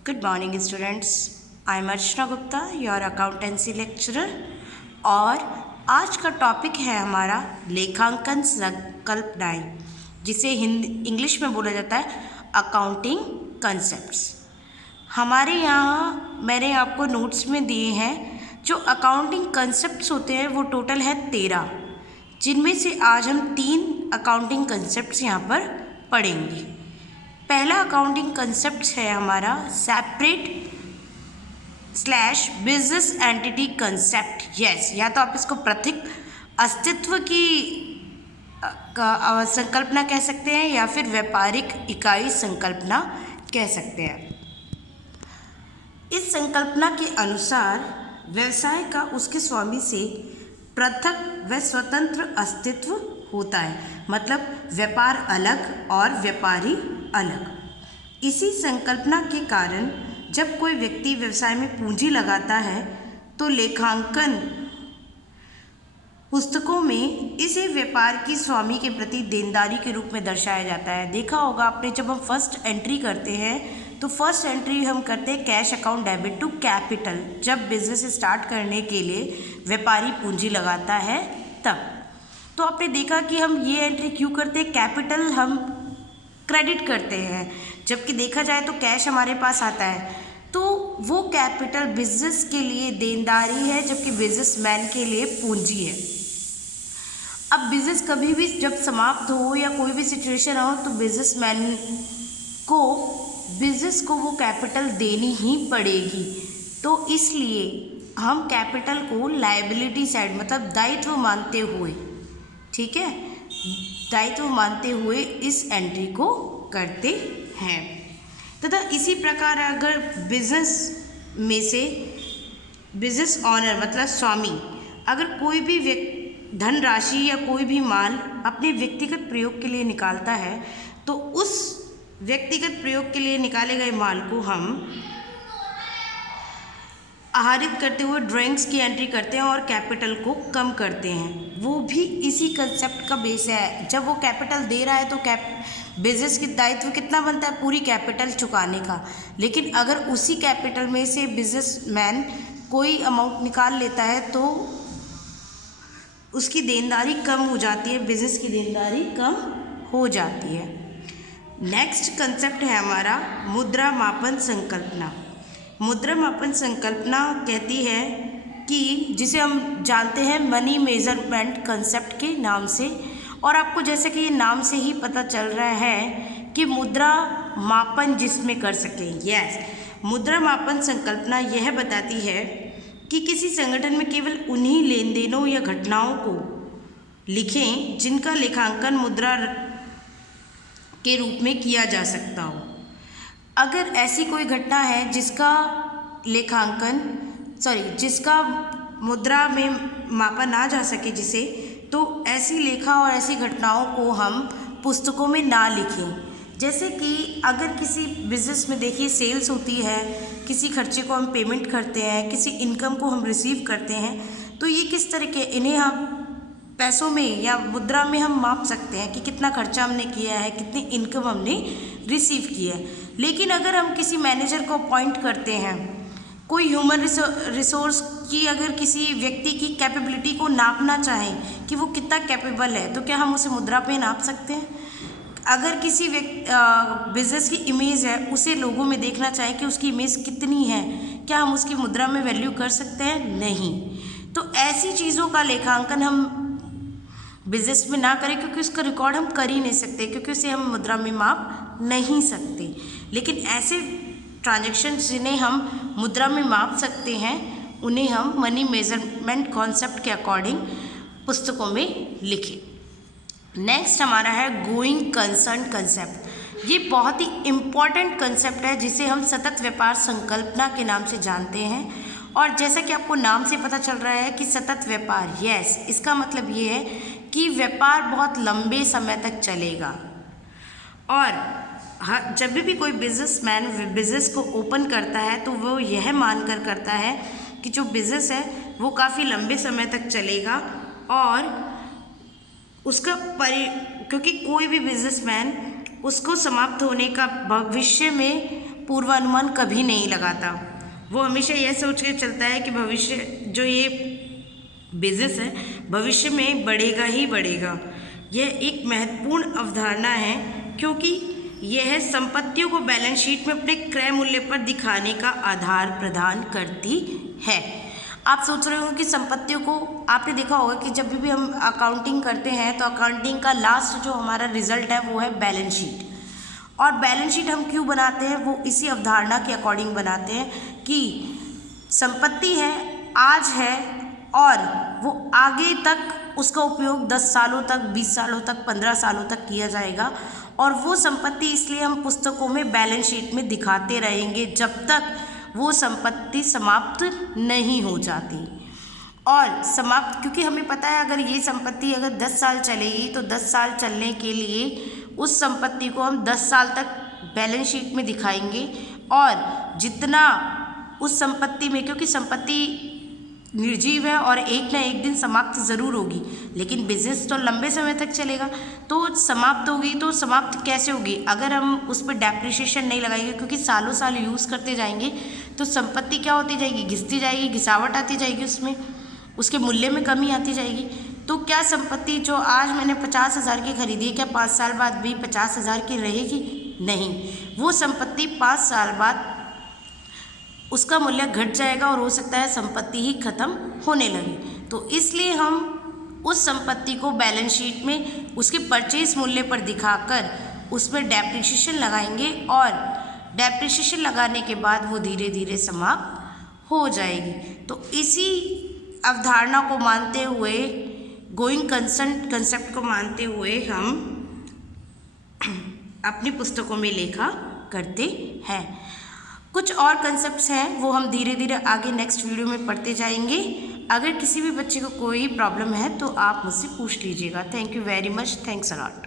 Good morning students. I am Archana Gupta, your accountancy lecturer. और आज का टॉपिक है हमारा लेखांकन संकल्पनाएं, जिसे हिंदी इंग्लिश में बोला जाता है अकाउंटिंग कंसेप्ट्स। हमारे यहाँ मैंने आपको नोट्स में दिए हैं जो अकाउंटिंग कंसेप्ट्स होते हैं, वो टोटल है 13, जिनमें से आज हम 3 अकाउंटिंग कंसेप्ट्स यहाँ पर पढ़ेंगे। पहला अकाउंटिंग कंसेप्ट है हमारा separate slash business entity concept. Yes, या तो आप इसको पृथक अस्तित्व की संकल्पना कह सकते हैं या फिर व्यापारिक इकाई संकल्पना कह सकते हैं। इस संकल्पना के अनुसार व्यवसाय का उसके स्वामी से पृथक व स्वतंत्र अस्तित्व होता है, मतलब व्यापार अलग और व्यापारी अलग। इसी संकल्पना के कारण जब कोई व्यक्ति व्यवसाय में पूंजी लगाता है तो लेखांकन पुस्तकों में इसे व्यापार की स्वामी के प्रति देनदारी के रूप में दर्शाया जाता है। देखा होगा आपने, जब हम फर्स्ट एंट्री करते हैं तो फर्स्ट एंट्री हम करते हैं cash account debit to capital. जब बिजनेस स्टार्ट करने के लिए व्यापारी पूंजी लगाता है तब तो आपने देखा कि हम ये एंट्री क्यों करते हैं, कैपिटल हम क्रेडिट करते हैं, जबकि देखा जाए तो कैश हमारे पास आता है, तो वो कैपिटल बिजनेस के लिए देनदारी है, जबकि बिजनेसमैन के लिए पूंजी है। अब बिजनेस कभी भी जब समाप्त हो या कोई भी सिचुएशन हो तो बिजनेसमैन को बिजनेस को वो कैपिटल देनी ही पड़ेगी। तो इसलिए हम कैपिटल को लायबिलिटी साइड, मतलब दायित्व मानते हुए, ठीक है, दायित्व मानते हुए इस एंट्री को करते हैं। तथा इसी प्रकार अगर बिजनेस में से बिजनेस ऑनर मतलब स्वामी अगर कोई भी धनराशि या कोई भी माल अपने व्यक्तिगत प्रयोग के लिए निकालता है तो उस व्यक्तिगत प्रयोग के लिए निकाले गए माल को हम आहरित करते हुए ड्राइंग्स की एंट्री करते हैं और कैपिटल को कम करते हैं। वो भी इसी कंसेप्ट का बेस है। जब वो कैपिटल दे रहा है तो बिजनेस की दायित्व कितना बनता है, पूरी कैपिटल चुकाने का। लेकिन अगर उसी कैपिटल में से बिजनेसमैन कोई अमाउंट निकाल लेता है तो उसकी देनदारी कम हो जाती है, बिजनेस की देनदारी कम हो जाती है। नेक्स्ट कंसेप्ट है हमारा मुद्रा मापन संकल्पना। मुद्रा मापन संकल्पना कहती है कि जिसे हम जानते हैं मनी मेजरमेंट कंसेप्ट के नाम से, और आपको जैसे कि ये नाम से ही पता चल रहा है कि मुद्रा मापन जिसमें कर सकें। यस, मुद्रा मापन संकल्पना यह बताती है कि किसी संगठन में केवल उन्हीं लेन देनों या घटनाओं को लिखें जिनका लेखांकन मुद्रा के रूप में किया जा सकता हो। अगर ऐसी कोई घटना है जिसका मुद्रा में मापा ना जा सके जिसे, तो ऐसी लेखा और ऐसी घटनाओं को हम पुस्तकों में ना लिखें। जैसे कि अगर किसी बिज़नेस में देखिए सेल्स होती है, किसी खर्चे को हम पेमेंट करते हैं, किसी इनकम को हम रिसीव करते हैं, तो ये किस तरह के इन्हें हम पैसों में या मुद्रा में हम माप सकते हैं कि कितना खर्चा हमने किया है, कितनी इनकम हमने रिसीव की है। लेकिन अगर हम किसी मैनेजर को अपॉइंट करते हैं, कोई ह्यूमन रिसोर्स की अगर किसी व्यक्ति की कैपेबिलिटी को नापना चाहें कि वो कितना कैपेबल है, तो क्या हम उसे मुद्रा पे नाप सकते हैं? अगर किसी बिजनेस की इमेज है, उसे लोगों में देखना चाहें कि उसकी इमेज कितनी है, क्या हम उसकी मुद्रा में वैल्यू कर सकते हैं? नहीं। तो ऐसी चीज़ों का लेखांकन हम बिजनेस में ना करें, क्योंकि उसका रिकॉर्ड हम कर ही नहीं सकते, क्योंकि उसे हम मुद्रा में माप नहीं सकते। लेकिन ऐसे ट्रांजैक्शन जिन्हें हम मुद्रा में माप सकते हैं, उन्हें हम मनी मेजरमेंट कॉन्सेप्ट के अकॉर्डिंग पुस्तकों में लिखें। नेक्स्ट हमारा है गोइंग कंसर्न कंसेप्ट। ये बहुत ही इम्पॉर्टेंट कंसेप्ट है जिसे हम सतत व्यापार संकल्पना के नाम से जानते हैं। और जैसा कि आपको नाम से पता चल रहा है कि सतत व्यापार, यस, इसका मतलब ये है कि व्यापार बहुत लंबे समय तक चलेगा। और जब भी कोई बिजनेसमैन बिजनेस को ओपन करता है तो वो यह मानकर करता है कि जो बिजनेस है वो काफ़ी लंबे समय तक चलेगा और उसका क्योंकि कोई भी बिजनेसमैन उसको समाप्त होने का भविष्य में पूर्वानुमान कभी नहीं लगाता। वो हमेशा यह सोच के चलता है कि भविष्य जो ये बिजनेस है भविष्य में बढ़ेगा ही बढ़ेगा। यह एक महत्वपूर्ण अवधारणा है क्योंकि यह संपत्तियों को बैलेंस शीट में अपने क्रय मूल्य पर दिखाने का आधार प्रदान करती है। आप सोच रहे हो कि संपत्तियों को, आपने देखा होगा कि जब भी हम अकाउंटिंग करते हैं तो अकाउंटिंग का लास्ट जो हमारा रिजल्ट है वो है बैलेंस शीट। और बैलेंस शीट हम क्यों बनाते हैं, वो इसी अवधारणा के अकॉर्डिंग बनाते हैं कि संपत्ति है, आज है और वो आगे तक उसका उपयोग 10 सालों तक, 20 सालों तक, 15 सालों तक किया जाएगा। और वो संपत्ति इसलिए हम पुस्तकों में बैलेंस शीट में दिखाते रहेंगे जब तक वो संपत्ति समाप्त नहीं हो जाती। और समाप्त, क्योंकि हमें पता है अगर ये संपत्ति अगर 10 साल चलेगी तो 10 साल चलने के लिए उस संपत्ति को हम 10 साल तक बैलेंस शीट में दिखाएंगे। और जितना उस संपत्ति में, क्योंकि संपत्ति निर्जीव है और एक ना एक दिन समाप्त ज़रूर होगी, लेकिन बिजनेस तो लंबे समय तक चलेगा, तो समाप्त होगी। तो समाप्त कैसे होगी, अगर हम उस पर डेप्रिसिएशन नहीं लगाएंगे, क्योंकि सालों साल यूज़ करते जाएंगे तो संपत्ति क्या होती जाएगी, घिसती जाएगी, घिसावट आती जाएगी, उसमें उसके मूल्य में कमी आती जाएगी। तो क्या संपत्ति जो आज मैंने 50,000 की खरीदी है, क्या 5 साल बाद भी 50,000 की रहेगी? नहीं, वो संपत्ति 5 साल बाद उसका मूल्य घट जाएगा और हो सकता है संपत्ति ही खत्म होने लगे। तो इसलिए हम उस संपत्ति को बैलेंस शीट में उसके परचेज मूल्य पर दिखाकर उसमें डेप्रिसिएशन लगाएंगे और डेप्रिसिएशन लगाने के बाद वो धीरे धीरे समाप्त हो जाएगी। तो इसी अवधारणा को मानते हुए, गोइंग कंसेप्ट को मानते हुए हम अपनी पुस्तकों में लेखा करते हैं। कुछ और कंसेप्ट्स हैं वो हम धीरे धीरे आगे नेक्स्ट वीडियो में पढ़ते जाएंगे। अगर किसी भी बच्चे को कोई प्रॉब्लम है तो आप मुझसे पूछ लीजिएगा। Thank you very much, thanks a lot.